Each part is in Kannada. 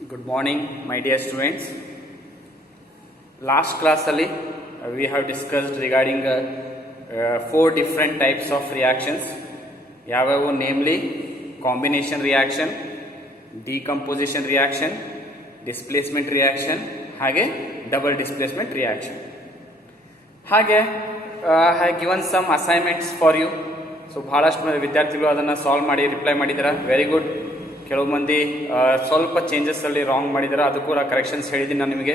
Good morning, my dear students. Last class we have discussed regarding 4 different types of reactions. Yavavu namely combination reaction, decomposition reaction, displacement reaction, hage double displacement reaction. Hage I have given some assignments for you. So ಬಹಳಷ್ಟು ವಿದ್ಯಾರ್ಥಿಗಳು ಅದನ್ನು ಸಾಲ್ವ್ ಮಾಡಿ ರಿಪ್ಲೈ ಮಾಡಿದ್ದಾರೆ. Very good. ಕೆಲವು ಮಂದಿ ಸ್ವಲ್ಪ ಚೇಂಜಸ್ ಅಲ್ಲಿ ರಾಂಗ್ ಮಾಡಿದ್ದಾರೆ, ಅದಕ್ಕೂ ಕರೆಕ್ಷನ್ಸ್ ಹೇಳಿದ್ದೀನಿ ನಾನು ನಿಮಗೆ.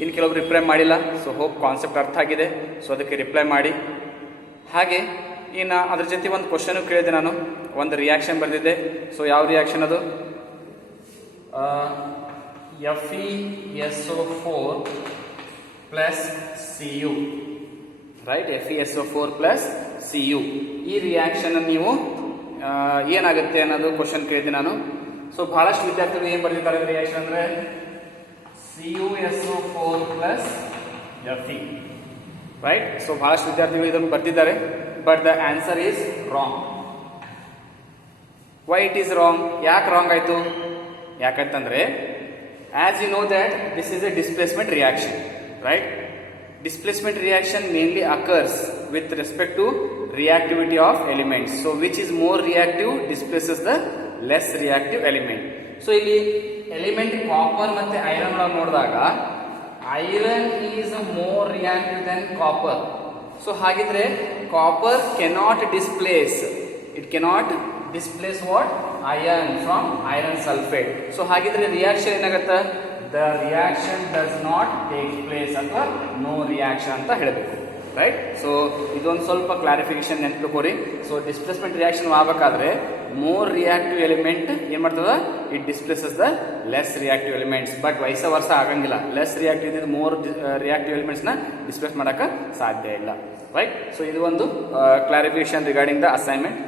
ಇನ್ನು ಕೆಲವರು ರಿಪ್ಲೈ ಮಾಡಿಲ್ಲ. ಸೊ ಹೋಪ್ ಕಾನ್ಸೆಪ್ಟ್ ಅರ್ಥ ಆಗಿದೆ. ಸೊ ಅದಕ್ಕೆ ರಿಪ್ಲೈ ಮಾಡಿ. ಹಾಗೆ ಇನ್ನು ಅದ್ರ ಜೊತೆ ಒಂದು ಕ್ವಶನ್ ಕೇಳಿದೆ ನಾನು, ಒಂದು ರಿಯಾಕ್ಷನ್ ಬರೆದಿದ್ದೆ. ಸೊ ಯಾವ ರಿಯಾಕ್ಷನ್ ಅದು? FeSO4 plus Cu, right? FeSO4 plus Cu ಈ ರಿಯಾಕ್ಷನ್ ನೀವು ಏನಾಗುತ್ತೆ ಅನ್ನೋದು ಕ್ವಶನ್ ಕೇಳಿದ್ದೆ ನಾನು. ಸೊ ಬಹಳಷ್ಟು ವಿದ್ಯಾರ್ಥಿಗಳು ಏನ್ ಬರೆದಿದ್ದಾರೆ ರಿಯಾಕ್ಷನ್ ಅಂದ್ರೆ CuSO4 plus Fe, right? So ಬಹಳಷ್ಟು ವಿದ್ಯಾರ್ಥಿಗಳು ಇದನ್ನು ಬರ್ತಿದ್ದಾರೆ, but the answer is wrong. Why it is wrong? ಯಾಕೆ ರಾಂಗ್ ಆಯ್ತು? ಯಾಕಂತಂದ್ರೆ as you know that this is a displacement reaction, right? Displacement reaction mainly occurs with respect to reactivity of elements. So which is more reactive displaces the less reactive element. So ಇಲ್ಲಿ element copper ಮತ್ತೆ iron ಒಳಗೆ ನೋಡಿದಾಗ iron is more reactive than copper. So ಹಾಗಿದ್ರೆ copper cannot displace, it cannot displace what? Iron from iron sulfate. So ಹಾಗಿದ್ರೆ reaction ಏನಾಗುತ್ತೆ? The reaction does not take place ಅಥವಾ no reaction ಅಂತ ಹೇಳಬೇಕು, ರೈಟ್? ಸೊ ಇದೊಂದು ಸ್ವಲ್ಪ ಕ್ಲಾರಿಫಿಕೇಶನ್ ನೆನಪಿಟ್ಕೋರಿ. ಸೊ ಡಿಸ್ಪ್ಲೇಸ್ಮೆಂಟ್ ರಿಯಾಕ್ಷನ್ ಆಗಬೇಕಾದ್ರೆ ಮೋರ್ ರಿಯಾಕ್ಟಿವ್ ಎಲಿಮೆಂಟ್ ಏನ್ ಮಾಡ್ತದ? It displaces the less reactive elements. But wise ವರ್ಷ ಆಗಂಗಿಲ್ಲ. ಲೆಸ್ ರಿಯಾಕ್ಟಿವ್ ಇದ್ದಿದ್ದು ಮೋರ್ ರಿಯಾಕ್ಟಿವ್ ಎಲಿಮೆಂಟ್ಸ್ ನ ಡಿಸ್ಪ್ಲೇಸ್ ಮಾಡಕ್ಕೆ ಸಾಧ್ಯ ಇಲ್ಲ, ರೈಟ್? ಸೊ ಇದು ಒಂದು ಕ್ಲಾರಿಫಿಕೇಶನ್ ರಿಗಾರ್ಡಿಂಗ್ ದ ಅಸೈನ್ಮೆಂಟ್.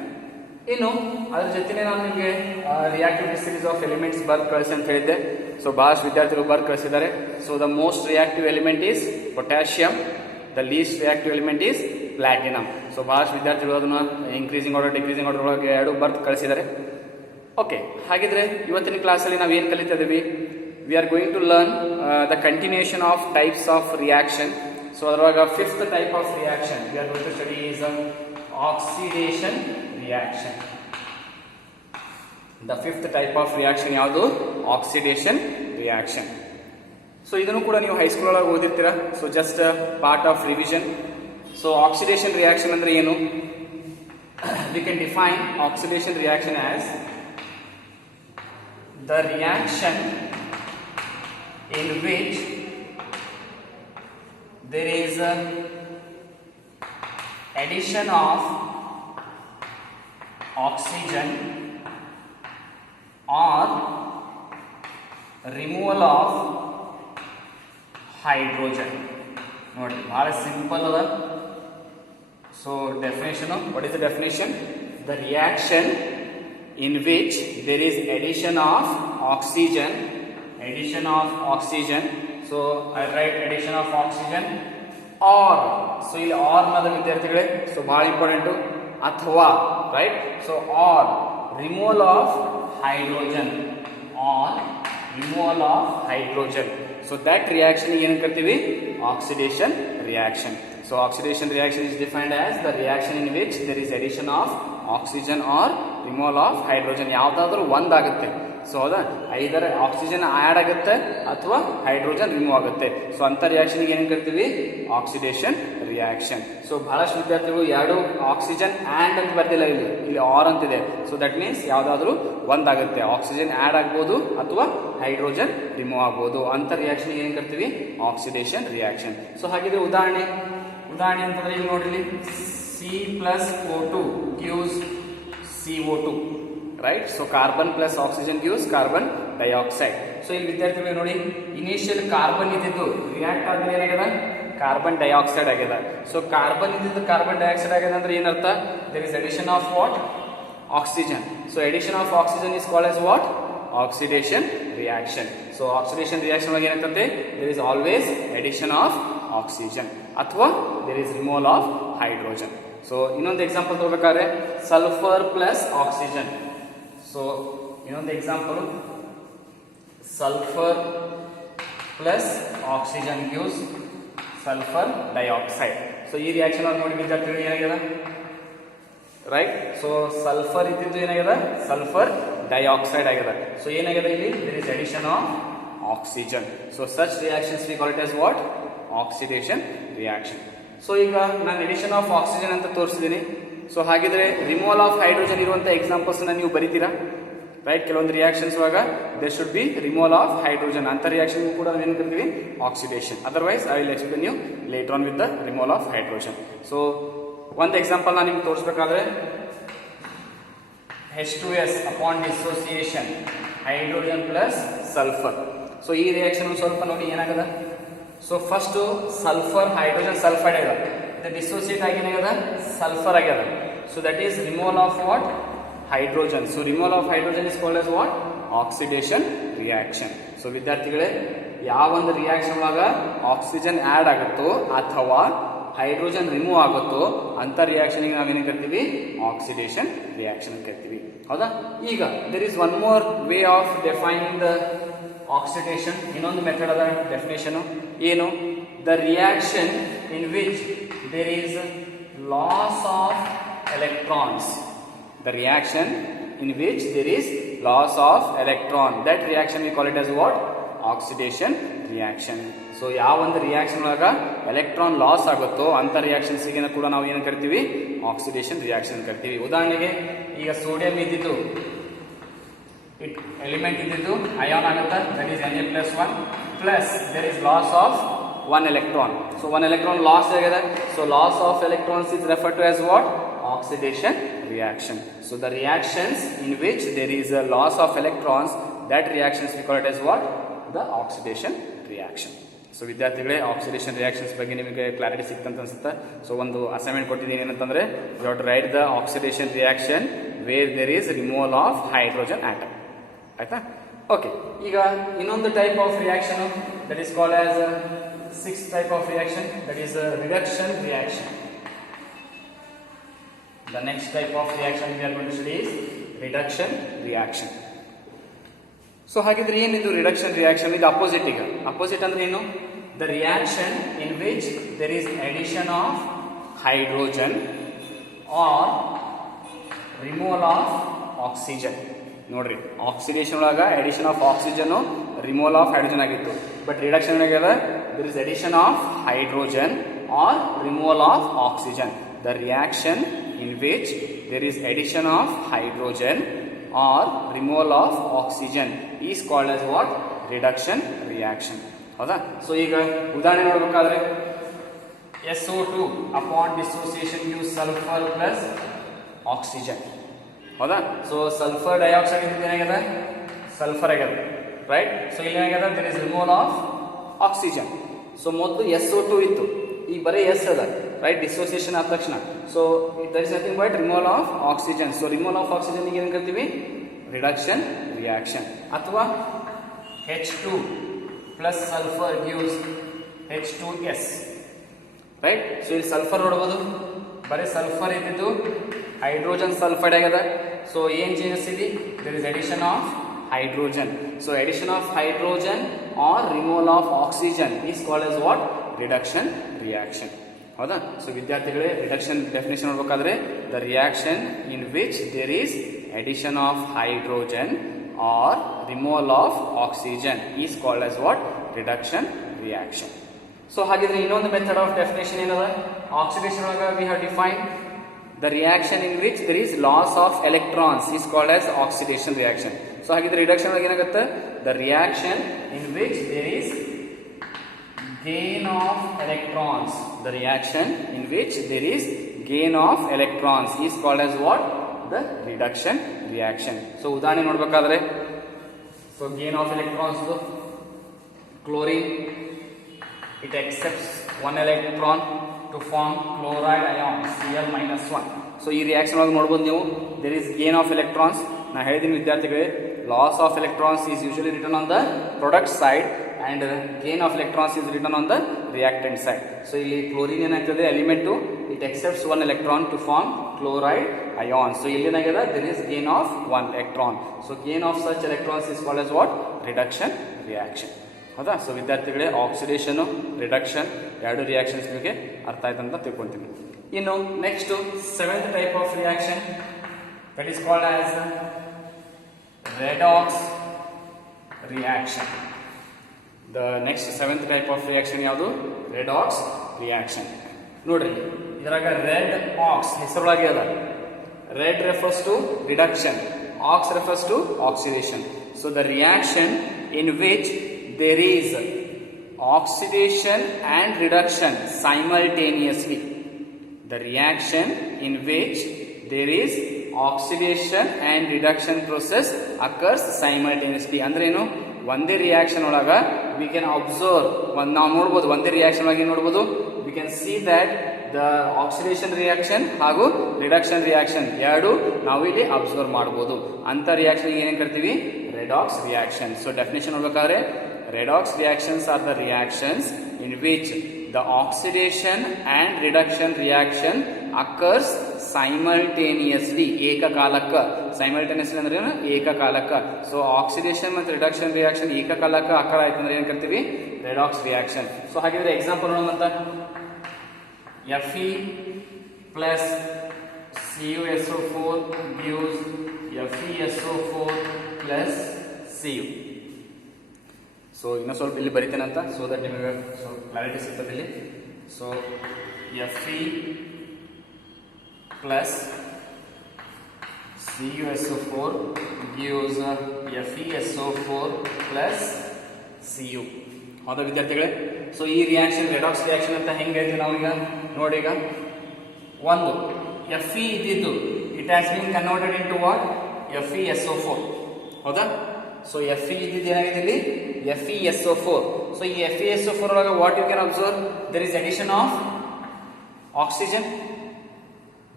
ಇನ್ನು ಅದ್ರ ಜೊತೆನೆ ನಾನು ನಿಮಗೆ ರಿಯಾಕ್ಟಿವ್ ಸೀರೀಸ್ ಆಫ್ ಎಲಿಮೆಂಟ್ಸ್ ಬರ್ದ್ ಕಳಿಸಿ ಅಂತ ಹೇಳಿದ್ದೆ. ಸೊ ಬಹಳಷ್ಟು ವಿದ್ಯಾರ್ಥಿಗಳು ಬರ್ದ್ ಕಳಿಸಿದ್ದಾರೆ. So the most reactive element is potassium, the least reactive element is platinum. So ಬಹಳಷ್ಟು ವಿದ್ಯಾರ್ಥಿಗಳು ಅದನ್ನ ಇನ್ಕ್ರೀಸಿಂಗ್ ಆರ್ಡರ್ ಡಿಕ್ರೀಸಿಂಗ್ ಆರ್ಡರ್ ಒಳಗೆ ಎರಡು ಬರ್ದ್ ಕಳಿಸಿದ್ದಾರೆ. ಓಕೆ, ಹಾಗಿದ್ರೆ ಇವತ್ತಿನ ಕ್ಲಾಸಲ್ಲಿ ನಾವು ಏನು ಕಲಿತಾ ಇದೀವಿ? We are going to learn the continuation of types of reaction. So ಅದರೊಳಗ 5th type of reaction we are going to study is oxidation reaction. The 5th type of reaction ಯಾವುದು? Oxidation reaction. ಸೊ ಇದನ್ನು ಕೂಡ ನೀವು ಹೈಸ್ಕೂಲ್ ಒಳಗೆ ಓದಿರ್ತೀರಾ. So just part of revision. So oxidation reaction ಅಂದ್ರೆ ಏನು? We can define oxidation reaction as the reaction in which there is a addition of oxygen or removal of hydrogen. ನೋಡಿ, ಬಹಳ ಸಿಂಪಲ್ ಅದ. So definition, what is the definition? The reaction in which there is addition of oxygen. So I write addition of oxygen or. So ಇಲ್ಲಿ ಆರ್ ಅನ್ನೋದು ವಿದ್ಯಾರ್ಥಿಗಳೇ ಸೊ ಬಹಳ ಇಂಪಾರ್ಟೆಂಟು. ಅಥವಾ, right? So or removal of hydrogen, so that reaction ಏನು ಕರಿತೀವಿ? Oxidation reaction. So oxidation reaction is defined as the reaction in which there is addition of oxygen or removal of hydrogen. ಯಾವ್ದಾದ್ರು ಒಂದಾಗುತ್ತೆ. ಸೊ ಹೌದಾ? ಐದರ ಆಕ್ಸಿಜನ್ ಆಡ್ ಆಗುತ್ತೆ ಅಥವಾ ಹೈಡ್ರೋಜನ್ ರಿಮೂವ್ ಆಗುತ್ತೆ. ಸೊ ಅಂತ ರಿಯಾಕ್ಷನ್ ಏನ್ ಕರಿತೀವಿ? Oxidation reaction. ಸೊ ಬಹಳಷ್ಟು ವಿದ್ಯಾರ್ಥಿಗಳು ಎರಡು ಆಕ್ಸಿಜನ್ ಆ್ಯಂಡ್ ಅಂತ ಬರ್ತಿಲ್ಲ, ಇಲ್ಲಿ ಆರ್ ಅಂತಿದೆ. ಸೊ ದಟ್ ಮೀನ್ಸ್ ಯಾವ್ದಾದ್ರು ಒಂದಾಗುತ್ತೆ. ಆಕ್ಸಿಜನ್ ಆಡ್ ಆಗ್ಬೋದು ಅಥವಾ ಹೈಡ್ರೋಜನ್ ರಿಮೂವ್ ಆಗ್ಬೋದು. ಅಂತ ರಿಯಾಕ್ಷನ್ ಏನ್ ಕರಿತೀವಿ? Oxidation reaction. ಸೊ ಹಾಗಿದ್ರೆ ಉದಾಹರಣೆ ಅಂತಂದ್ರೆ ಈಗ ನೋಡ್ರಿ, C+O2 gives CO2, right? So carbon plus oxygen gives carbon dioxide. So ಇಲ್ಲಿ ವಿದ್ಯಾರ್ಥಿಗಳು ನೋಡಿ, ಇನಿಷಿಯಲ್ ಕಾರ್ಬನ್ ಇದ್ದಿದ್ದು ರಿಯಾಕ್ಟ್ ಆದ್ಮೇಲೆ ಏನಾಗ್ಯದ? ಕಾರ್ಬನ್ ಡೈಆಕ್ಸೈಡ್ ಆಗ್ಯದ. ಸೊ ಕಾರ್ಬನ್ ಇದ್ದಿದ್ದು ಕಾರ್ಬನ್ ಡೈಆಕ್ಸೈಡ್ ಆಗ್ಯದ ಅಂದ್ರೆ ಏನರ್ಥ? There is addition of what? Oxygen. So addition of oxygen is called as what? Oxidation reaction. So oxidation reaction ಒಳಗೆ ಏನಾಗ್ತದೆ? There is always addition of oxygen ಅಥವಾ there is removal of hydrogen. So ಇನ್ನೊಂದು ಎಕ್ಸಾಂಪಲ್ ತಗೋಬೇಕಾದ್ರೆ ಸಲ್ಫರ್ ಪ್ಲಸ್ ಆಕ್ಸಿಜನ್. ಸೊ ಇನ್ನೊಂದು example sulphur plus oxygen gives sulphur dioxide. So ಈ ರಿಯಾಕ್ಷನ್ ನೋಡಿ ವಿದ್ಯಾರ್ಥಿಗಳು ಏನಾಗ್ಯದ, ರೈಟ್. ಸೊ ಸಲ್ಫರ್ ಇದ್ದಿದ್ದು ಏನಾಗ್ಯದ, ಸಲ್ಫರ್ ಡೈಆಕ್ಸೈಡ್ ಆಗ್ಯದ. ಸೊ ಏನಾಗ್ಯದ ಇಲ್ಲಿ, there is addition of oxygen. So such reactions we call it as what, oxidation reaction. So ಈಗ ನಾನು ಎಡಿಷನ್ ಆಫ್ ಆಕ್ಸಿಜನ್ ಅಂತ ತೋರಿಸಿದ್ದೀನಿ. ಸೊ ಹಾಗಿದ್ರೆ ರಿಮೂವಲ್ ಆಫ್ ಹೈಡ್ರೋಜನ್ ಇರುವಂತ ಎಕ್ಸಾಂಪಲ್ಸ್ ನೀವು ಬರೀತೀರಾ, ರೈಟ್. ಕೆಲವೊಂದು ರಿಯಾಕ್ಷನ್ಸ್ ಒಳಗ there should be removal of hydrogen, ಅಂತ ರಿಯಾಕ್ಷನ್ ಕೂಡ ನಾವು ಏನು ಕರಿತೀವಿ, oxidation. Otherwise I will explain you later on with the removal of hydrogen. So ಒಂದು ಎಕ್ಸಾಂಪಲ್ ನಾನು ನಿಮ್ಗೆ ತೋರಿಸಬೇಕಾದ್ರೆ H2S upon dissociation hydrogen plus sulphur. So ಈ ರಿಯಾಕ್ಷನ್ ಸ್ವಲ್ಪ ನೋಡಿ ಏನಾಗದ. So first sulphur hydrogen sulphide ಆಗ್ಯದ, ಇದು ಡಿಸೋಸಿಯೇಟ್ ಆಗಿ ಏನಾಗದ, ಸಲ್ಫರ್ ಆಗ್ಯದ. So that is removal of what, hydrogen. So removal of hydrogen is called as what, oxidation reaction. So ವಿದ್ಯಾರ್ಥಿಗಳೇ, ಯಾವ ಒಂದು ರಿಯಾಕ್ಷನ್ ಒಳಗ ಆಕ್ಸಿಜನ್ ಆಡ್ ಆಗುತ್ತೋ ಅಥವಾ ಹೈಡ್ರೋಜನ್ ರಿಮೂವ್ ಆಗುತ್ತೋ ಅಂತ ರಿಯಾಕ್ಷನ್ ನಾವೇನು ಕರಿತೀವಿ, ಆಕ್ಸಿಡೇಷನ್ ರಿಯಾಕ್ಷನ್ ಕರಿತೀವಿ. ಹೌದಾ. ಈಗ there is one more way of defining the oxidation. ಇನ್ನೊಂದು ಮೆಥಡ್ ಅದ ಡೆಫಿನೇಷನ್. ಏನು, the reaction in which there is loss of electrons. The reaction in which there is loss of electron, that reaction we call it as what, oxidation reaction. So ಯಾವ ಒಂದು ರಿಯಾಕ್ಷನ್ ಒಳಗ ಎಲೆಕ್ಟ್ರಾನ್ ಲಾಸ್ ಆಗುತ್ತೋ ಅಂತ ರಿಯಾಕ್ಷನ್ಸ್ ಕೂಡ ನಾವು ಏನು ಕರಿತೀವಿ, ಆಕ್ಸಿಡೇಷನ್ ರಿಯಾಕ್ಷನ್ ಕರಿತೀವಿ. ಉದಾಹರಣೆಗೆ ಈಗ ಸೋಡಿಯಂ ಇದ್ದಿದ್ದು ಎಲಿಮೆಂಟ್ ಇದ್ದಿದ್ದು ಅಯಾನ್ ಆಗುತ್ತಾ, that is Na+1 plus there is loss of one electron. So one electron lost agada. So loss of electrons is referred to as what, oxidation reaction. So the reactions in which there is a loss of electrons, that reactions we call it as what, the oxidation reaction. So ವಿದ್ಯಾರ್ಥಿಗಳೇ, ಆಕ್ಸಿಡೇಷನ್ ರಿಯಾಕ್ಷನ್ಸ್ ಬಗ್ಗೆ ನಿಮಗೆ ಕ್ಲಾರಿಟಿ ಸಿಕ್ತಂತ ಅನ್ಸುತ್ತೆ. ಸೊ ಒಂದು ಅಸೈನ್ಮೆಂಟ್ ಕೊಟ್ಟಿದ್ದೀನಿ ಏನಂತಂದ್ರೆ, you have to write the oxidation reaction where there is removal of hydrogen atom. ಆಯ್ತಾ. ಓಕೆ. ಈಗ ಇನ್ನೊಂದು type of reaction, that is called as sixth type of reaction, that is a reduction reaction. The next type of reaction we are going to study is reduction reaction. So ಹಾಗಿದ್ರೆ ಏನಿದು ರಿಡಕ್ಷನ್ ರಿಯಾಕ್ಷನ್, ಇದು ಅಪೋಸಿಟ್. ಈಗ ಅಪೋಸಿಟ್ ಅಂದ್ರೆ ಏನು, the reaction in which there is addition of hydrogen or removal of oxygen. ನೋಡ್ರಿ, ಆಕ್ಸಿಡೇಷನ್ ಒಳಗ addition of oxygen, removal of hydrogen ಆಗಿತ್ತು. ಬಟ್ ರಿಡಕ್ಷನ್ ಆಗ್ಯದ, there is addition of hydrogen or removal of oxygen. The reaction in which there is addition of hydrogen or removal of oxygen is called as what, reduction reaction. ಹೌದಾ. ಸೊ ಈಗ ಉದಾಹರಣೆ ನೋಡಬೇಕಾದ್ರೆ SO2 upon dissociation gives sulfur plus oxygen. ಹೌದಾ. ಸೊ ಸಲ್ಫರ್ ಡೈಆಕ್ಸೈಡ್ ಏನಾಗ್ಯದ, ಸಲ್ಫರ್ ಆಗ್ಯದ, ರೈಟ್. ಸೊ ಇಲ್ಲಿ ಏನಾಗ್ಯದ, there is removal of oxygen. So ಮೊದಲು SO2 ಇತ್ತು, ಈಗ ಬರೀ ಎಸ್ ಅದ, ರೈಟ್. ಡಿಸೋಸಿಯೇಷನ್ ಆದ ತಕ್ಷಣ so that is nothing but removal of oxygen. So removal of oxygen ಏನು ಕರಿತೀವಿ, ರಿಡಕ್ಷನ್ ರಿಯಾಕ್ಷನ್. ಅಥವಾ H2 plus sulphur gives H2S, right. So ಇಲ್ಲಿ ಸಲ್ಫರ್ ನೋಡಬಹುದು, ಬರೀ ಸಲ್ಫರ್ ಇದ್ದಿದ್ದು ಹೈಡ್ರೋಜನ್ ಸಲ್ಫೈಡ್ ಆಗ್ಯದ. ಸೊ ಏನ್ ಚೇಂಜಸ್ ಇಲ್ಲಿ, there is addition of hydrogen. So addition of hydrogen or removal of oxygen is called as what, reduction reaction. ಹೌದಾ. ಸೊ ವಿದ್ಯಾರ್ಥಿಗಳೇ, ರಿಡಕ್ಷನ್ ಡೆಫಿನೇಷನ್ ನೋಡಬೇಕಾದ್ರೆ, the reaction in which there is addition of hydrogen or removal of oxygen is called as what, reduction reaction. So ಹಾಗಿದ್ರೆ ಇನ್ನೊಂದು ಮೆಥಡ್ ಆಫ್ ಡೆಫಿನೇಷನ್ ಏನದ, ಆಕ್ಸಿಡೇಷನ್ ಒಳಗ we have define the reaction in which there is loss of electrons is called as oxidation reaction. So ಹಾಗಿದ್ರೆ ರಿಡಕ್ಷನ್ ಒಳಗೆ ಏನಾಗುತ್ತೆ, the reaction in which there is gain of electrons, the reaction in which there is gain of electrons is called as what, the reduction reaction. So ಉದಾಹರಣೆ ನೋಡಬೇಕಾದ್ರೆ, so gain of electrons, chlorine, it accepts one electron to form chloride ion Cl-1. So ಈ ರಿಯಾಕ್ಷನ್ ಒಳಗೆ ನೋಡ್ಬೋದು ನೀವು, there is gain of electrons. ನಾ ಹೇಳಿದ್ದೀನಿ ವಿದ್ಯಾರ್ಥಿಗಳೇ, loss of electrons is usually return on the product side and gain of electrons is return on the reactant side. So ಇಲ್ಲಿ ಕ್ಲೋರಿನ್ ಏನಾಗ್ತದೆ element, it accepts one electron to form chloride ions. So illinagada there is gain of one electron. So gain of such electrons is called as what? Reduction reaction. ಹೌದಾ? ಸೊ ವಿದ್ಯಾರ್ಥಿಗಳೇ, ಆಕ್ಸಿಡೇಷನ್ ರಿಡಕ್ಷನ್ ಎರಡು ರಿಯಾಕ್ಷನ್ಸ್ ನಿಮಗೆ ಅರ್ಥ ಆಯ್ತು ಅಂತ ತಿಳ್ಕೊಂತೀನಿ. ಇನ್ನು next 7th type of reaction, that is called as redox reaction. The next 7th type of reaction ಯಾವುದು? Redox reaction. ನೋಡ್ರಿ, ಇದರಾಗ ರೆಡ್ ಆಕ್ಸ್ ಹೆಸರೊಳಗೆ ಅದ. Red refers to reduction, ox refers to oxidation. So the reaction in which there is oxidation and reduction simultaneously. The reaction in which there is oxidation and reduction process occurs simultaneously. ಅಂದ್ರೆ ಏನು? ಒಂದೇ ರಿಯಾಕ್ಷನ್ ಒಳಗ we can observe, ನಾವು ನೋಡಬಹುದು, ಒಂದೇ ರಿಯಾಕ್ಷನ್ ಒಳಗೆ ನೋಡಬಹುದು, we can see that the oxidation reaction ಹಾಗೂ ರಿಡಕ್ಷನ್ ರಿಯಾಕ್ಷನ್ ಎರಡು ನಾವು ಇಲ್ಲಿ ಅಬ್ಸರ್ವ್ ಮಾಡಬಹುದು. ಅಂತ ರಿಯಾಕ್ಷನ್ ಏನೇನು ಕರಿತೀವಿ? Redox reaction. ಸೊ ಡೆಫಿನೇಷನ್ ನೋಡ್ಬೇಕಾದ್ರೆ, redox reactions are the reactions in which the oxidation and reduction reaction occurs simultaneously. ಏಕಕಾಲಕ್ಕ. simultaneously ಅಂದ್ರೆ ಏನು? ಏಕಕಾಲಕ್ಕ. ಸೊ ಆಕ್ಸಿಡೇಷನ್ ಮತ್ತು ರಿಡಕ್ಷನ್ ರಿಯಾಕ್ಷನ್ ಏಕಕಾಲಕ್ಕ ಅಕ್ಕರ್ ಆಯ್ತು ಅಂದ್ರೆ ಏನ್ ಕರಿತೀವಿ? Redox reaction. ಸೊ ಹಾಗಿದ್ರೆ ಎಕ್ಸಾಂಪಲ್ ನೋಡೋಣ. Fe plus CuSO4 gives FeSO4 plus Cu. So ಇನ್ನೂ ಸ್ವಲ್ಪ ಇಲ್ಲಿ ಬರಿತೇನಂತ, ಸೊ ದಟ್ ನಿಮಗೆ ಸ್ವಲ್ಪ ಕ್ಲಾರಿಟಿ ಸಿಗ್ತದೆ ಇಲ್ಲಿ. So Fe plus CuSO4 gives FeSO4 plus Cu. ಹೌದಾ ವಿದ್ಯಾರ್ಥಿಗಳೇ? ಸೊ ಈ ರಿಯಾಕ್ಷನ್ ರೆಡಾಕ್ಸ್ ರಿಯಾಕ್ಷನ್ ಅಂತ ಹೆಂಗೆ ಹೇಳ್ತೀವಿ ನಾವೀಗ ನೋಡಿ. ಈಗ ಒಂದು Fe ಇದ್ದಿದ್ದು it has been converted into what? FeSO4. ಹೌದಾ? ಸೊ Fe ಇದ್ದಿದ್ದು ಏನಾಗಿದೆ ಇಲ್ಲಿ? FeSO4. ಸೊ ಈ FeSO4 ಒಳಗೆ what you can observe? There is addition of oxygen.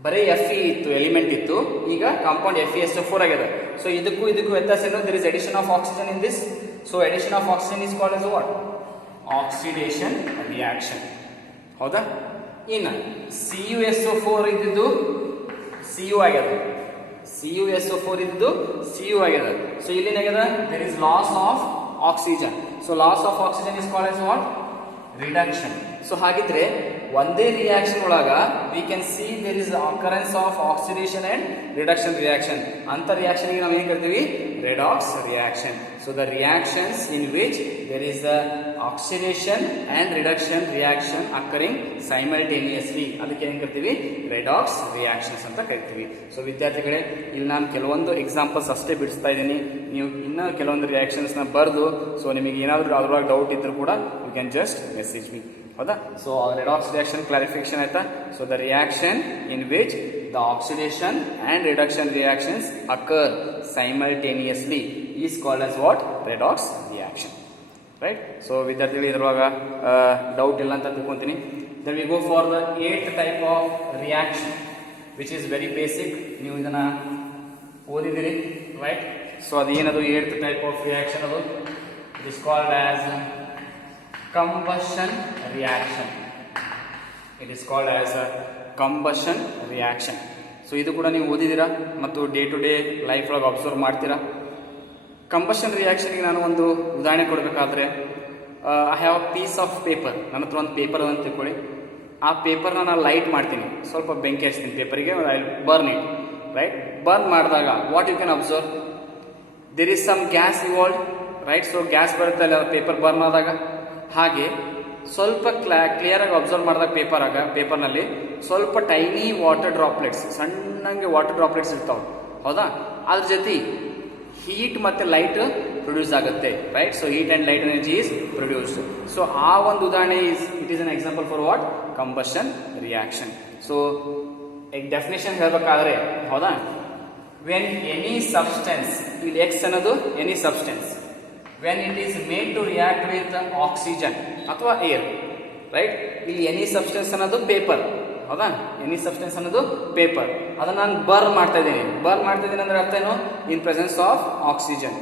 ಬರೀ Fe ಇತ್ತು, ಎಲಿಮೆಂಟ್ ಇತ್ತು, ಈಗ ಕಾಂಪೌಂಡ್ FeSO4 ಆಗಿದೆ. ಸೊ ಇದಕ್ಕೂ ವ್ಯತ್ಯಾಸ ಏನು? There is addition of oxygen in this. So addition of oxygen is called as what? Oxidation reaction. ಹೌದಾ? ಇನ್ನು CuSO4 ಇದ್ದಿದ್ದು Cu ಆಗ್ಯದ. CuSO4 ಇದ್ದು Cu ಆಗ್ಯದ. ಸೊ ಇಲ್ಲಿ ಏನಾಗ್ಯದ? There is loss of oxygen. So loss of oxygen is called as what? Reduction. So ಹಾಗಿದ್ರೆ ಒಂದೇ ರಿಯಾಕ್ಷನ್ ಒಳಗ we can see there is occurrence of oxidation and reduction reaction. ಅಂತ ರಿಯಾಕ್ಷನ್ ಗೆ ನಾವು ಏನ್ ಕರಿತೀವಿ? Redox reaction. So the reactions in which there is the oxidation and reduction reaction occurring simultaneously, ಅದಕ್ಕೆ ಏನ್ ಕರಿತೀವಿ? ರೆಡಾಕ್ಸ್ ರಿಯಾಕ್ಷನ್ಸ್ ಅಂತ ಕರಿತೀವಿ. ಸೊ ವಿದ್ಯಾರ್ಥಿಗಳೇ, ಇಲ್ಲಿ ನಾನು ಕೆಲವೊಂದು ಎಕ್ಸಾಂಪಲ್ಸ್ ಅಷ್ಟೇ ಬಿಡಿಸ್ತಾ ಇದ್ದೀನಿ. ನೀವು ಇನ್ನೂ ಕೆಲವೊಂದು ರಿಯಾಕ್ಷನ್ಸ್ ನ ಬರೆದು, ಸೊ ನಿಮಗೆ ಏನಾದರೂ ಅದ್ರೊಳಗೆ ಡೌಟ್ ಇದ್ರೂ ಕೂಡ you can just message me. ಹೌದಾ? ಸೊ ರೆಡಾಕ್ಸ್ ರಿಯಾಕ್ಷನ್ ಕ್ಲಾರಿಫಿಕೇಶನ್ ಆಯ್ತಾ? So the reaction in which the oxidation and reduction reactions occur simultaneously is called as what? Redox reaction. Right? So ವಿದ್ಯಾರ್ಥಿಗಳು, ಇದ್ರೊಳಗ ಡೌಟ್ ಇಲ್ಲ ಅಂತ ತಿಳ್ಕೊಂತೀನಿ. Then we go for the 8th type of reaction which is very basic. ನೀವು ಇದನ್ನ ಓದಿದಿರಿ, ರೈಟ್? ಸೊ ಅದೇನದು 8th ಟೈಪ್ ಆಫ್ ರಿಯಾಕ್ಷನ್? ಅದು it is called as combustion reaction. It is called as a combustion reaction. So ಇದು ಕೂಡ ನೀವು ಓದಿದ್ದೀರಾ ಮತ್ತು ಡೇ ಟು ಡೇ ಲೈಫ್ ಒಳಗೆ ಅಬ್ಸರ್ವ್ ಮಾಡ್ತೀರಾ. ಕಂಬಷನ್ ರಿಯಾಕ್ಷನ್ಗೆ ನಾನು ಒಂದು ಉದಾಹರಣೆ ಕೊಡಬೇಕಾದ್ರೆ, I have a piece of paper. ನನ್ನ ಹತ್ರ ಒಂದು ಪೇಪರ್ ಅಂತ ತಿಳ್ಕೊಳ್ಳಿ. ಆ ಪೇಪರ್ನ ನಾನು ಲೈಟ್ ಮಾಡ್ತೀನಿ, ಸ್ವಲ್ಪ ಬೆಂಕಿ ಹಚ್ತೀನಿ ಪೇಪರಿಗೆ, I burn it. Right? Burn ಮಾಡಿದಾಗ what you can observe? There is some gas evolve. Right? So gas ಬರುತ್ತೆ ಅಲ್ಲ ಪೇಪರ್ ಬರ್ನ್ ಆದಾಗ. ಹಾಗೆ ಸ್ವಲ್ಪ ಕ್ಲಿಯರ್ ಆಗಿ ಅಬ್ಸರ್ವ್ ಮಾಡಿದಾಗ ಪೇಪರ್ನಲ್ಲಿ ಸ್ವಲ್ಪ ಟೈನಿ ವಾಟರ್ ಡ್ರಾಪ್ಲೆಟ್ಸ್, ಸಣ್ಣಂಗೆ ವಾಟರ್ ಡ್ರಾಪ್ಲೆಟ್ಸ್ ಇರ್ತಾವೆ. ಹೌದಾ? ಅದ್ರ ಜೊತೆ ಹೀಟ್ ಮತ್ತೆ ಲೈಟ್ ಪ್ರೊಡ್ಯೂಸ್ ಆಗುತ್ತೆ. Right? So heat and light energy is produced. So ಆ ಒಂದು ಉದಾಹರಣೆ it is an example for what? Combustion reaction. So definition ಹೇಳ್ಬೇಕಾದ್ರೆ, ಹೌದಾ, ವೆನ್ ಎನಿ ಸಬ್ಸ್ಟೆನ್ಸ್, ಇಲ್ಲಿ ಎಕ್ಸ್ ಅನ್ನೋದು any substance, when it is made to react with oxygen ಅಥವಾ ಏರ್, ರೈಟ್? ಇಲ್ಲಿ ಎನಿ ಸಬ್ಸ್ಟೆನ್ಸ್ ಅನ್ನೋದು ಪೇಪರ್. ಹೌದಾ? ಎನಿ ಸಬ್ಸ್ಟೆನ್ಸ್ ಅನ್ನೋದು ಪೇಪರ್. ಅದನ್ನ ನಾನು ಬರ್ನ್ ಮಾಡ್ತಾ ಇದ್ದೀನಿ. ಬರ್ನ್ ಮಾಡ್ತಾ ಇದ್ದೀನಿ ಅಂದ್ರೆ ಅರ್ಥ ಏನು? In presence of oxygen.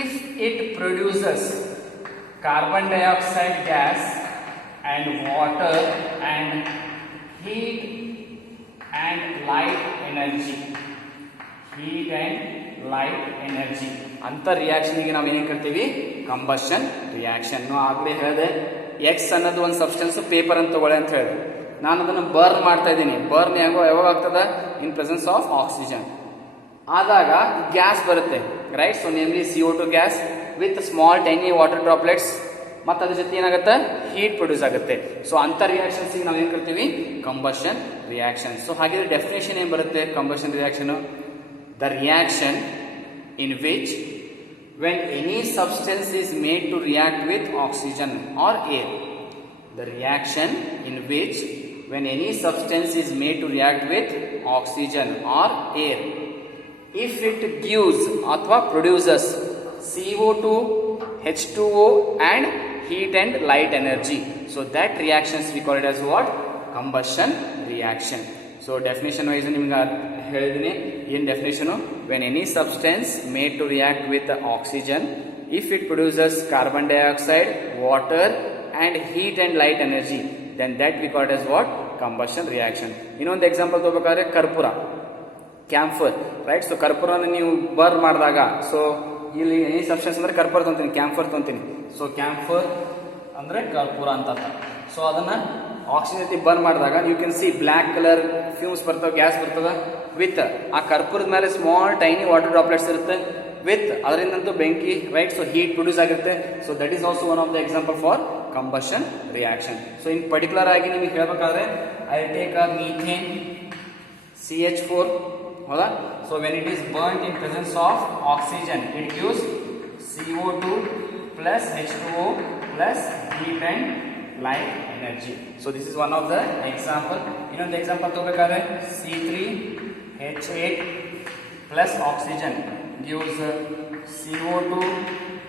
If it produces carbon dioxide gas and water and heat and light energy. Heat and light energy ಅಂತ ರಿಯಾಕ್ಷನ್ಗೆ ನಾವು ಏನೇನು ಕರಿತೀವಿ? Combustion reaction. ಆಗಲೇ ಹೇಳಿದೆ ಎಕ್ಸ್ ಅನ್ನೋದು ಒಂದು ಸಬ್ಸ್ಟೆನ್ಸ್, ಪೇಪರ್ ಅಂತ ತಗೊಳ್ಳಿ ಅಂತ ಹೇಳಿದೆ. ನಾನು ಅದನ್ನು ಬರ್ನ್ ಮಾಡ್ತಾ ಇದ್ದೀನಿ. ಬರ್ನ್ ಯಾವಾಗ ಆಗ್ತದ? ಇನ್ ಪ್ರೆಸೆನ್ಸ್ ಆಫ್ ಆಕ್ಸಿಜನ್ ಆದಾಗ ಗ್ಯಾಸ್ ಬರುತ್ತೆ, right? So namely CO2 gas with small tiny water droplets, ಮತ್ತು ಅದ್ರ ಜೊತೆ ಏನಾಗುತ್ತೆ? ಹೀಟ್ ಪ್ರೊಡ್ಯೂಸ್ ಆಗುತ್ತೆ. ಸೊ ಅಂಥ ರಿಯಾಕ್ಷನ್ಸ್ಗೆ ನಾವು ಏನು ಕರಿತೀವಿ? Combustion reaction. ಸೊ ಹಾಗಿದ್ರೆ ಡೆಫಿನೇಷನ್ ಏನು ಬರುತ್ತೆ combustion reaction? The reaction in which when any substance is made to react with oxygen or air. The reaction in which when any substance is made to react with oxygen or air, if it gives athwa produces CO2, H2O and heat and light energy, so that reactions we call it as what? Combustion reaction. So definition wise ನಿಮ್ಗೆ ಹೇಳಿದೀನಿ. ಏನು definition? When any substance made to react with oxygen, if it produces carbon dioxide, water and heat and light energy, then that we call it as what? Combustion reaction. ಇನ್ನೊಂದು ಎಕ್ಸಾಂಪಲ್ ತಗೋಬೇಕಾದ್ರೆ ಕರ್ಪೂರ, ಕ್ಯಾಂಫರ್, ರೈಟ್? ಸೊ ಕರ್ಪೂರನ ನೀವು ಬರ್ನ್ ಮಾಡಿದಾಗ, ಸೊ ಇಲ್ಲಿ ಎನಿ ಸಬ್ಸ್ಟೆನ್ಸ್ ಅಂದರೆ ಕರ್ಪೂರ ತೊಗೊಂತೀನಿ, ಕ್ಯಾಂಫರ್ ತೊಗೊಂತೀನಿ. ಸೊ ಕ್ಯಾಂಫರ್ ಅಂದರೆ ಕರ್ಪೂರ ಅಂತ. ಸೊ ಅದನ್ನು ಆಕ್ಸಿಜನ್ ಜೊತೆ ಬರ್ನ್ ಮಾಡಿದಾಗ you can see black colour fumes ಬರ್ತವೆ, ಗ್ಯಾಸ್ ಬರ್ತದೆ. ವಿತ್ ಆ ಕರ್ಪೂರದ ಮೇಲೆ ಸ್ಮಾಲ್ ಟೈನಿ ವಾಟರ್ ಡ್ರಾಪ್ಲೆಟ್ಸ್ ಇರುತ್ತೆ. ವಿತ್ ಅದರಿಂದಂತೂ ಬೆಂಕಿ, ರೈಟ್? ಸೊ ಹೀಟ್ ಪ್ರೊಡ್ಯೂಸ್ ಆಗಿರುತ್ತೆ. So that is also one of the example for combustion reaction. So in particular ಆಗಿ ನಿಮಗೆ ಹೇಳಬೇಕಾದ್ರೆ I take a methane CH4, ಹೌದಾ? So when it is burned in presence of oxygen, it gives CO2 plus H2O plus heat and light energy. So this is one of the example. ಇನ್ನೊಂದು ಎಕ್ಸಾಂಪಲ್ ತಗೋಬೇಕಾದ್ರೆ C3H8 plus oxygen gives CO2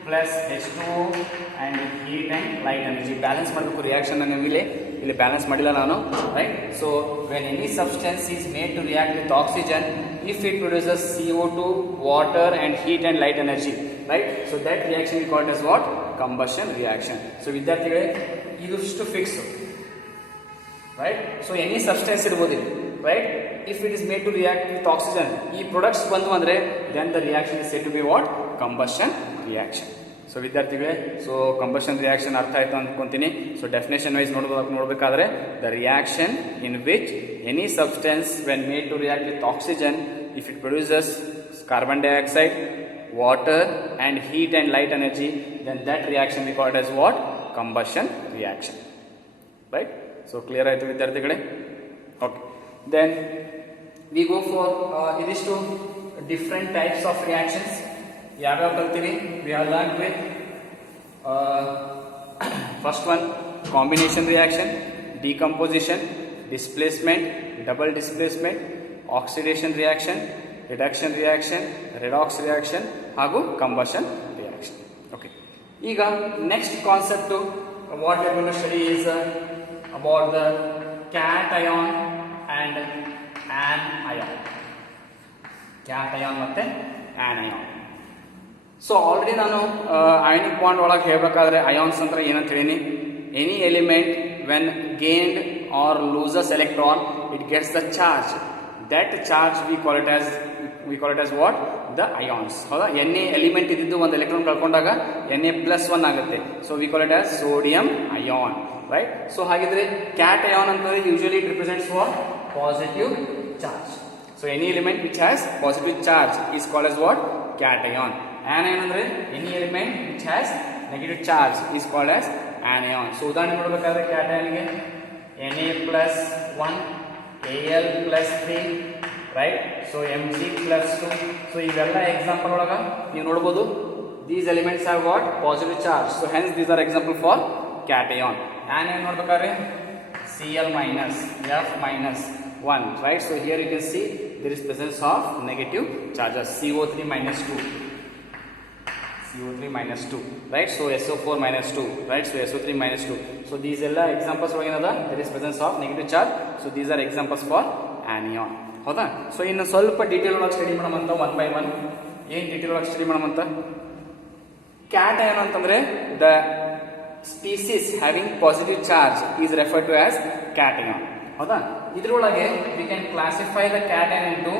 plus H2O and heat and light energy. Balance ಮಾಡಬೇಕು ರಿಯಾಕ್ಷನ್ ಅನ್ನು ಇಲ್ಲಿ ಬ್ಯಾಲೆನ್ಸ್ ಮಾಡಿಲ್ಲ ನಾನು, right? So when any substance is made to react with oxygen, if it produces CO2, water and heat and light energy, right? So that reaction we call it as what? Combustion reaction. So ವಿದ್ಯಾರ್ಥಿಗಳೇ ಇದಿಷ್ಟು fix, right? So any substance ಇರ್ಬೋದು, right? If it is made to react with oxygen, ಈ ಪ್ರೊಡಕ್ಟ್ಸ್ ಬಂದು ಅಂದರೆ then the reaction is said to be what? Combustion reaction. So ವಿದ್ಯಾರ್ಥಿಗಳೇ, ಸೊ ಕಂಬಷನ್ ರಿಯಾಕ್ಷನ್ ಅರ್ಥ ಆಯ್ತು ಅನ್ಕೊಂತೀನಿ. ಸೊ ಡೆಫಿನೇಷನ್ ವೈಸ್ ನೋಡಬೇಕಾದ್ರೆ the reaction in which any substance when made to react with oxygen, if it produces carbon dioxide, water and heat and light energy, then that reaction we call it as what? Combustion reaction, right? So clear ಆಯ್ತು ವಿದ್ಯಾರ್ಥಿಗಳೇ? Okay, then we go for ಇದಿಷ್ಟು different types of reactions. ಯಾವ್ಯಾವ ಕಲ್ತೀವಿ? We are learned with first one combination reaction, decomposition, displacement, double displacement, oxidation reaction, reduction reaction, redox reaction ಹಾಗೂ ಕಂಬಷನ್ ರಿಯಾಕ್ಷನ್. ಓಕೆ, ಈಗ next concept what we are going to study is about the cation and anion. Cation ಮತ್ತೆ ಆನಯಾನ್. ಸೊ ಆಲ್ರೆಡಿ ನಾನು ಅಯಾನಿಕ್ ಬಾಂಡ್ ಒಳಗೆ ಹೇಳಬೇಕಾದ್ರೆ ಅಯಾನ್ಸ್ ಅಂದ್ರೆ ಏನಂತ ಹೇಳೀನಿ? Any element when gained or losses electron it gets the charge. That charge we call it as what? The ions. ಹೌದಾ? ಎನ್ ಎ ಎಲಿಮೆಂಟ್ ಇದ್ದಿದ್ದು ಒಂದು ಎಲೆಕ್ಟ್ರಾನ್ ಕಳ್ಕೊಂಡಾಗ Na+1 ಆಗುತ್ತೆ. So we call it as sodium ion, right? So ಹಾಗಿದ್ರೆ ಕ್ಯಾಟಯಾನ್ ಅಂತಂದ್ರೆ usually it represents what? Positive charge. So any element which has positive charge is called as what? Cation. Anion ಅಂದ್ರೆ any element which has negative charge is called as anion. So ಉದಾಹರಣೆ ನೋಡಬೇಕಾದ್ರೆ ಕ್ಯಾಟಯಾನ್ಗೆ Na+1, Al+3, right? So Mg+2. So ಇವೆಲ್ಲ ಎಕ್ಸಾಂಪಲ್ ಒಳಗ ನೀವು ನೋಡಬಹುದು these elements have what? Positive charge. So hence these are example for cation. Anion ನೋಡ್ಬೇಕಾದ್ರೆ Cl-, F-1, right? So here you can see there is presence of negative charges, CO3-2, right? So SO4-2, right? So SO3-2. So these ಎಲ್ಲ examples ಒಳಗೇನದ? there is presence of negative charge. So these are examples for anion. ಹೌದಾ? ಸೊ ಇನ್ನು ಸ್ವಲ್ಪ ಡೀಟೇಲ್ ಒಳಗೆ ಸ್ಟಡಿ ಮಾಡೋಣಂತ, ಒನ್ ಬೈ ಒನ್. ಏನು ಡೀಟೇಲ್ ಒಳಗೆ ಸ್ಟಡಿ ಮಾಡೋಣಂತ? ಕ್ಯಾಟಯಾನ್ ಅಂತಂದ್ರೆ the species having positive charge is referred to as cation. ಹೌದಾ? ಇದರೊಳಗೆ we can classify the cation into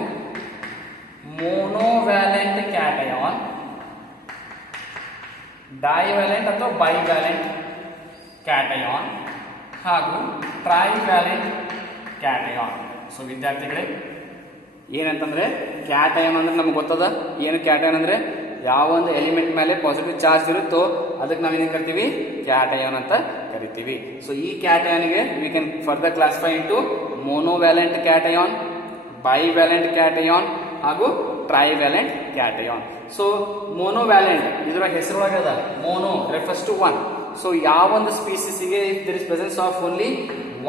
monovalent cation, divalent ಅಥವಾ ಬೈವ್ಯಾಲೆಂಟ್ ಕ್ಯಾಟಯಾನ್ ಹಾಗೂ ಟ್ರೈವ್ಯಾಲೆಂಟ್ ಕ್ಯಾಟಯಾನ್. ಸೊ ವಿದ್ಯಾರ್ಥಿಗಳೇ, ಏನಂತಂದ್ರೆ ಕ್ಯಾಟಯಾನ್ ಅಂದ್ರೆ ನಮ್ಗೆ ಗೊತ್ತದ. ಏನು ಕ್ಯಾಟಯಾನ್ ಅಂದ್ರೆ ಯಾವ ಒಂದು ಎಲಿಮೆಂಟ್ ಮೇಲೆ ಪಾಸಿಟಿವ್ ಚಾರ್ಜ್ ಇರುತ್ತೋ ಅದಕ್ಕೆ ನಾವೇನು ಕರಿತೀವಿ, ಕ್ಯಾಟಯಾನ್ ಅಂತ ಕರಿತೀವಿ. ಸೊ ಈ ಕ್ಯಾಟಯಾನ್ಗೆ we can further classify into monovalent cation, bivalent cation ಹಾಗೂ ಟ್ರೈವ್ಯಾಲೆಂಟ್ ಕ್ಯಾಟಯಾನ್. ಸೊ ಮೋನೋವ್ಯಾಲೆಂಟ್ ಇದರ ಹೆಸರೊಳಗೆ ಅದ, mono refers to one. So ಯಾವ ಒಂದು ಸ್ಪೀಸಿಸ್ಗೆ there is presence of only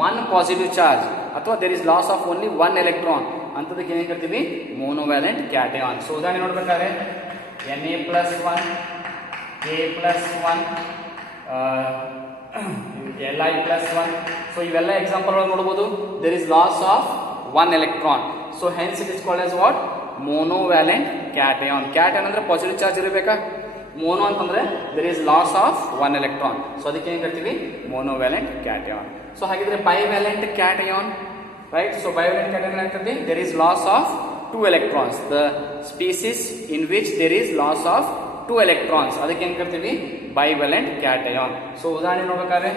one positive charge ಅಥವಾ there is loss of only one electron ಅಂತದಕ್ಕೆ ಏನೇನು ಕರಿತೀವಿ, ಮೋನೋವ್ಯಾಲೆಂಟ್ ಕ್ಯಾಟಯಾನ್. ಸೊ ಉದಾಹರಣೆ ನೋಡ್ಬೇಕಾದ್ರೆ Na+1, K+1, Li+1. ಸೊ ಇವೆಲ್ಲ ಎಕ್ಸಾಂಪಲ್ ನೋಡಬಹುದು. There is loss of one electron. So hence it is called as what, monovalent cation. Cation ಅಂದ್ರೆ ಪಾಸಿಟಿವ್ ಚಾರ್ಜ್ ಇರಬೇಕಾ, ಮೋನೋ ಅಂತಂದ್ರೆ there is loss of one electron. So ಅದಕ್ಕೆ ಏನ್ ಕರಿತೀವಿ, ಮೋನೋವ್ಯಾಲೆಂಟ್ ಕ್ಯಾಟಯಾನ್. ಸೊ ಹಾಗಿದ್ರೆ bivalent cation, right. So bivalent cation ಆಗ್ತದೆ, there is loss of two electrons. The species in which there is loss of two electrons, ಅದಕ್ಕೆ ಏನ್ ಕರಿತೀವಿ, ಬೈವ್ಯಾಲೆಂಟ್ ಕ್ಯಾಟಯಾನ್. ಸೊ ಉದಾಹರಣೆ ನೋಡ್ಬೇಕಾದ್ರೆ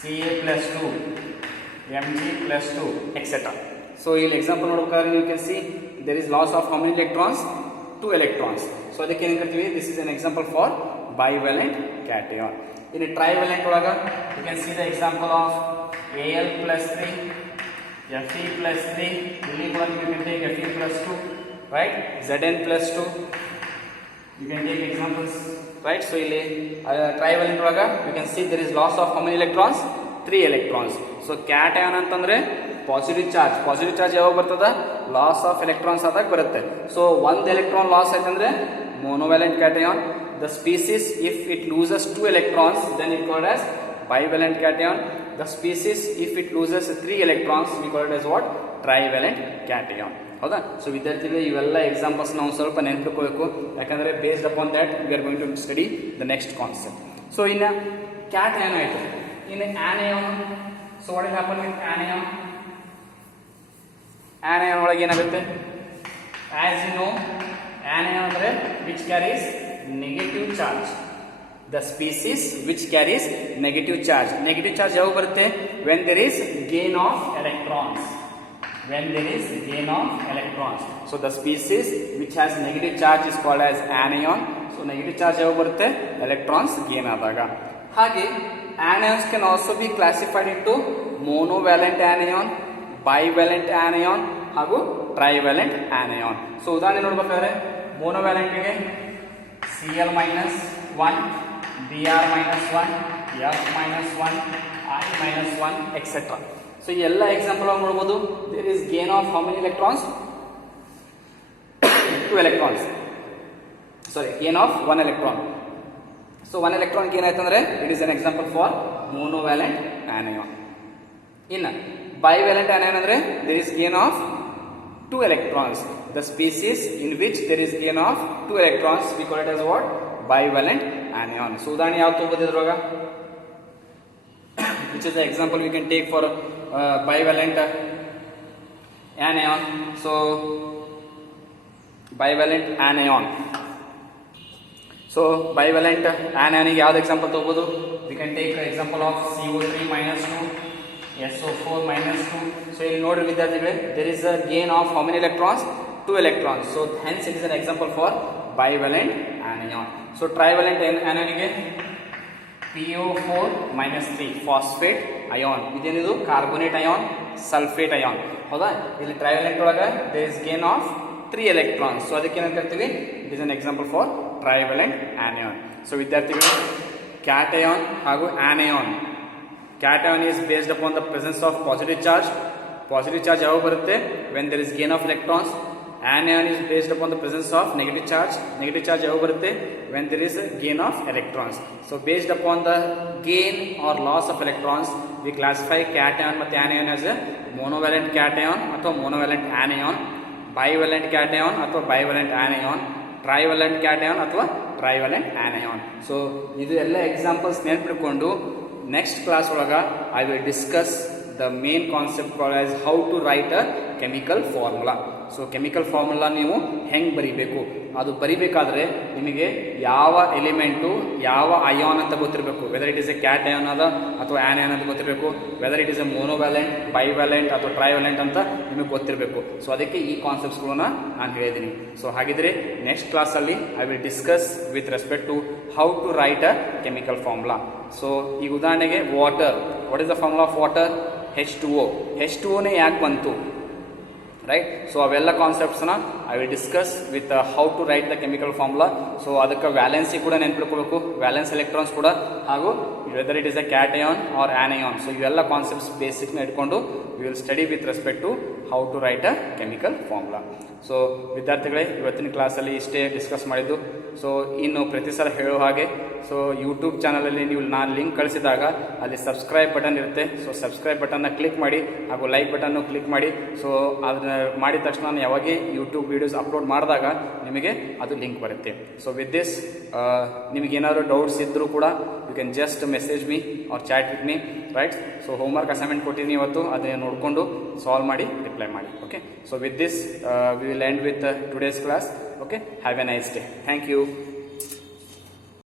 Ca+2, Mg+2 ಎಕ್ಸೆಟ್ರಾ. ಸೊ ಇಲ್ಲಿ ಎಕ್ಸಾಂಪಲ್ ನೋಡ್ಬೇಕಾದ್ರೆ you can see there is loss of how many electrons, two electrons. So ಅದಕ್ಕೆ ಏನ್ ಕರಿತೀವಿ, this is an example for bivalent cation. ಇನ್ನು ಟ್ರೈವ್ಯಾಲೆಂಟ್ ಒಳಗ you can see the example of Al+3, Fe+3, ಇಲ್ಲಿ ಕೂಡ you can take Fe+2, right, Zn+2. you can take examples, right. So ಇಲ್ಲಿ ಟ್ರೈವ್ಯಾಲೆಂಟ್ ಒಳಗ you can see there is loss of how many electrons, 3 electrons. so cation ಅಂತಂದ್ರೆ ಪಾಸಿಟಿವ್ ಚಾರ್ಜ್ ಯಾವಾಗ ಬರ್ತದ, ಲಾಸ್ ಆಫ್ ಎಲೆಕ್ಟ್ರಾನ್ಸ್ ಆದಾಗ ಬರುತ್ತೆ. ಸೊ ಒಂದು ಎಲೆಕ್ಟ್ರಾನ್ ಲಾಸ್ ಆಯ್ತಂದ್ರೆ monovalent cation. the species if it loses 2 electrons then it called as bivalent cation. the species if it loses 3 electrons we call it as what, trivalent cation. ಹೌದಾ. ಸೊ ವಿದ್ಯಾರ್ಥಿಗಳು ಇವೆಲ್ಲ ಎಕ್ಸಾಂಪಲ್ಸ್ ನಾವು ಸ್ವಲ್ಪ ನೆನಪಿಟ್ಕೋಬೇಕು, ಯಾಕಂದ್ರೆ based upon that we are going to study the next concept. So ಇನ್ನು ಕ್ಯಾಟಯಾನ್ ಆಯಿತು, ಇನ್ನು anion. So what will happen with anion? Anion ಒಳಗೆ ಏನಾಗುತ್ತೆ, ಆಸ್ ಯು ನೋ ಆನಯಾನ್ ಅಂದರೆ which carries negative charge. The species which carries negative charge. Negative charge ಯಾವಾಗ ಬರುತ್ತೆ, when there is gain of electrons. when there is gain of electrons. so the species which has negative charge is called as anion. so negative charge ಯಾವಾಗ ಬರುತ್ತೆ, electrons gain ಆದಾಗ. ಹಾಗೆ anions can also be classified into monovalent anion, bivalent anion ಹಾಗೂ trivalent anion. so ಉದಾಹರಣೆ ನೋಡಬೇಕಾದ್ರೆ monovalent ಗೆ Cl-1, Br-1, F-1, I-1 etc. So ಈ ಎಲ್ಲ ಎಕ್ಸಾಂಪಲ್ ಆಗಿ ನೋಡಬಹುದು. There is gain of how many electrons, 2 electrons. Sorry, gain of 1 electron. So 1 electron gain ಆಯ್ತಂದ್ರೆ it is an example for monovalent anion. ಇನ್ನು ಬೈವ್ಯಾಲೆಂಟ್ ಆನಯಾನ್ ಅಂದ್ರೆ there is gain of 2 electrons. The species in which there is gain of 2 electrons we call it as what, bivalent anion. ಸೊ ಉದಾಹರಣೆ ಯಾವ್ದು ತಗೋಬೋದಿದ್ರಾಗ, which is the example we can take for bivalent anion. so bivalent anion. so bivalent anion ಗೆ ಯಾವ್ದು ಎಕ್ಸಾಂಪಲ್ ತಗೋಬಹುದು, we can take the example of CO3 -2, SO4 -2. so ಇಲ್ಲಿ ನೋಡ್ರಿ ವಿದ್ಯಾರ್ಥಿಗಳೇ, there is a gain of how many electrons, 2 electrons. so hence it is an example for bivalent anion. so trivalent anion ಗೆ PO4 -3 ಫಾಸ್ಫೇಟ್ ಅಯಾನ್. ಇದೇನಿದು ಕಾರ್ಬೋನೇಟ್ ಅಯಾನ್, ಸಲ್ಫೇಟ್ ಅಯಾನ್. ಹೌದಾ. ಇಲ್ಲಿ ಟ್ರೈವ್ಯಾಲೆಂಟ್ ಒಳಗೆ there is gain of 3 electrons. So ಅದಕ್ಕೆ ಏನಂತ ಕರಿತೀವಿ, it is an example for trivalent anion. So ವಿದ್ಯಾರ್ಥಿಗಳು, ಕ್ಯಾಟಯಾನ್ ಹಾಗೂ anion. Cation is based upon the presence of positive charge. Positive charge ಯಾವಾಗ ಬರುತ್ತೆ, when there is gain of electrons. anion is based upon the presence of negative charge. negative charge ಯಾವಾಗ ಬರುತ್ತೆ, when there is a gain of electrons. so based upon the gain or loss of electrons we classify cation ಮತ್ತು anion as a monovalent cation ಅಥವಾ monovalent anion, bivalent cation ಅಥವಾ bivalent anion, trivalent cation ಅಥವಾ trivalent anion. so ಇದು ಎಲ್ಲ ಎಕ್ಸಾಂಪಲ್ಸ್ ನೆನಪಿಟ್ಕೊಂಡು ನೆಕ್ಸ್ಟ್ ಕ್ಲಾಸ್ ಒಳಗ I will discuss the main concept called as how to write a chemical formula. So chemical formula ನೀವು ಹೆಂಗೆ ಬರಿಬೇಕು, ಅದು ಬರಿಬೇಕಾದ್ರೆ ನಿಮಗೆ ಯಾವ ಎಲಿಮೆಂಟು ಯಾವ ಅಯಾನ್ ಅಂತ ಗೊತ್ತಿರಬೇಕು. Weather it is a cat ion ಅದ ಅಥವಾ ಆ್ಯನ್ ಅಯಾನ್ ಅಂತ ಗೊತ್ತಿರಬೇಕು. ವೆದರ್ ಇಟ್ ಇಸ್ ಎ ಮೋನೋವ್ಯಾಲೆಂಟ್, ಬೈವ್ಯಾಲೆಂಟ್ ಅಥವಾ ಟ್ರೈವ್ಯಾಲೆಂಟ್ ಅಂತ ನಿಮಗೆ ಗೊತ್ತಿರಬೇಕು. ಸೊ ಅದಕ್ಕೆ ಈ ಕಾನ್ಸೆಪ್ಟ್ಸ್ಗಳನ್ನ ನಾನು ಹೇಳಿದ್ದೀನಿ. ಸೊ ಹಾಗಿದ್ರೆ ನೆಕ್ಸ್ಟ್ ಕ್ಲಾಸಲ್ಲಿ I will discuss with respect to how to write a chemical formula. So ಈಗ ಉದಾಹರಣೆಗೆ water, what is the formula of water? H2O. H2Oನೇ ಯಾಕೆ ಬಂತು, ರೈಟ್? ಸೊ ಅವೆಲ್ಲ ಕಾನ್ಸೆಪ್ಟ್ಸ್ನ I will discuss with how to write the chemical formula. So ಅದಕ್ಕೆ ವ್ಯಾಲೆನ್ಸಿ ಕೂಡ ನೆನ್ಪಿಟ್ಕೋಬೇಕು, ವ್ಯಾಲೆನ್ಸ್ ಎಲೆಕ್ಟ್ರಾನ್ಸ್ ಕೂಡ, ಹಾಗೂ whether it is a cation or anion. So ಇವೆಲ್ಲ ಕಾನ್ಸೆಪ್ಟ್ಸ್ ಬೇಸಿಕ್ನ ಇಟ್ಕೊಂಡು we will study with respect to how to write a chemical formula. So ವಿದ್ಯಾರ್ಥಿಗಳೇ, ಇವತ್ತಿನ ಕ್ಲಾಸಲ್ಲಿ ಇಷ್ಟೇ ಡಿಸ್ಕಸ್ ಮಾಡಿದ್ದು. ಸೊ ಇನ್ನು ಪ್ರತಿ ಸಲ ಹೇಳೋ ಹಾಗೆ, ಸೊ ಯೂಟ್ಯೂಬ್ ಚಾನಲಲ್ಲಿ ನೀವು ನಾನು ಲಿಂಕ್ ಕಳಿಸಿದಾಗ ಅಲ್ಲಿ ಸಬ್ಸ್ಕ್ರೈಬ್ ಬಟನ್ ಇರುತ್ತೆ. ಸೊ ಸಬ್ಸ್ಕ್ರೈಬ್ ಬಟನ್ನ ಕ್ಲಿಕ್ ಮಾಡಿ ಹಾಗೂ ಲೈಕ್ ಬಟನ್ನು ಕ್ಲಿಕ್ ಮಾಡಿ. ಸೊ ಅದನ್ನ ಮಾಡಿದ ತಕ್ಷಣ ನಾನು ಯಾವಾಗೇ ಯೂಟ್ಯೂಬ್ ವೀಡಿಯೋಸ್ ಅಪ್ಲೋಡ್ ಮಾಡಿದಾಗ ನಿಮಗೆ ಅದು ಲಿಂಕ್ ಬರುತ್ತೆ. ಸೊ ವಿತ್ ದಿಸ್, ನಿಮಗೇನಾದರೂ ಡೌಟ್ಸ್ ಇದ್ದರೂ ಕೂಡ you can just message me or chat with me, right? So homework assignment ಕೊಟ್ಟಿದ್ದೀನಿ ಇವತ್ತು, ಅದನ್ನ ನೋಡಿಕೊಂಡು ಸಾಲ್ವ್ ಮಾಡಿ ರಿಪ್ಲೈ ಮಾಡಿ. Okay, so with this we will end with today's class. Okay, have a nice day. Thank you.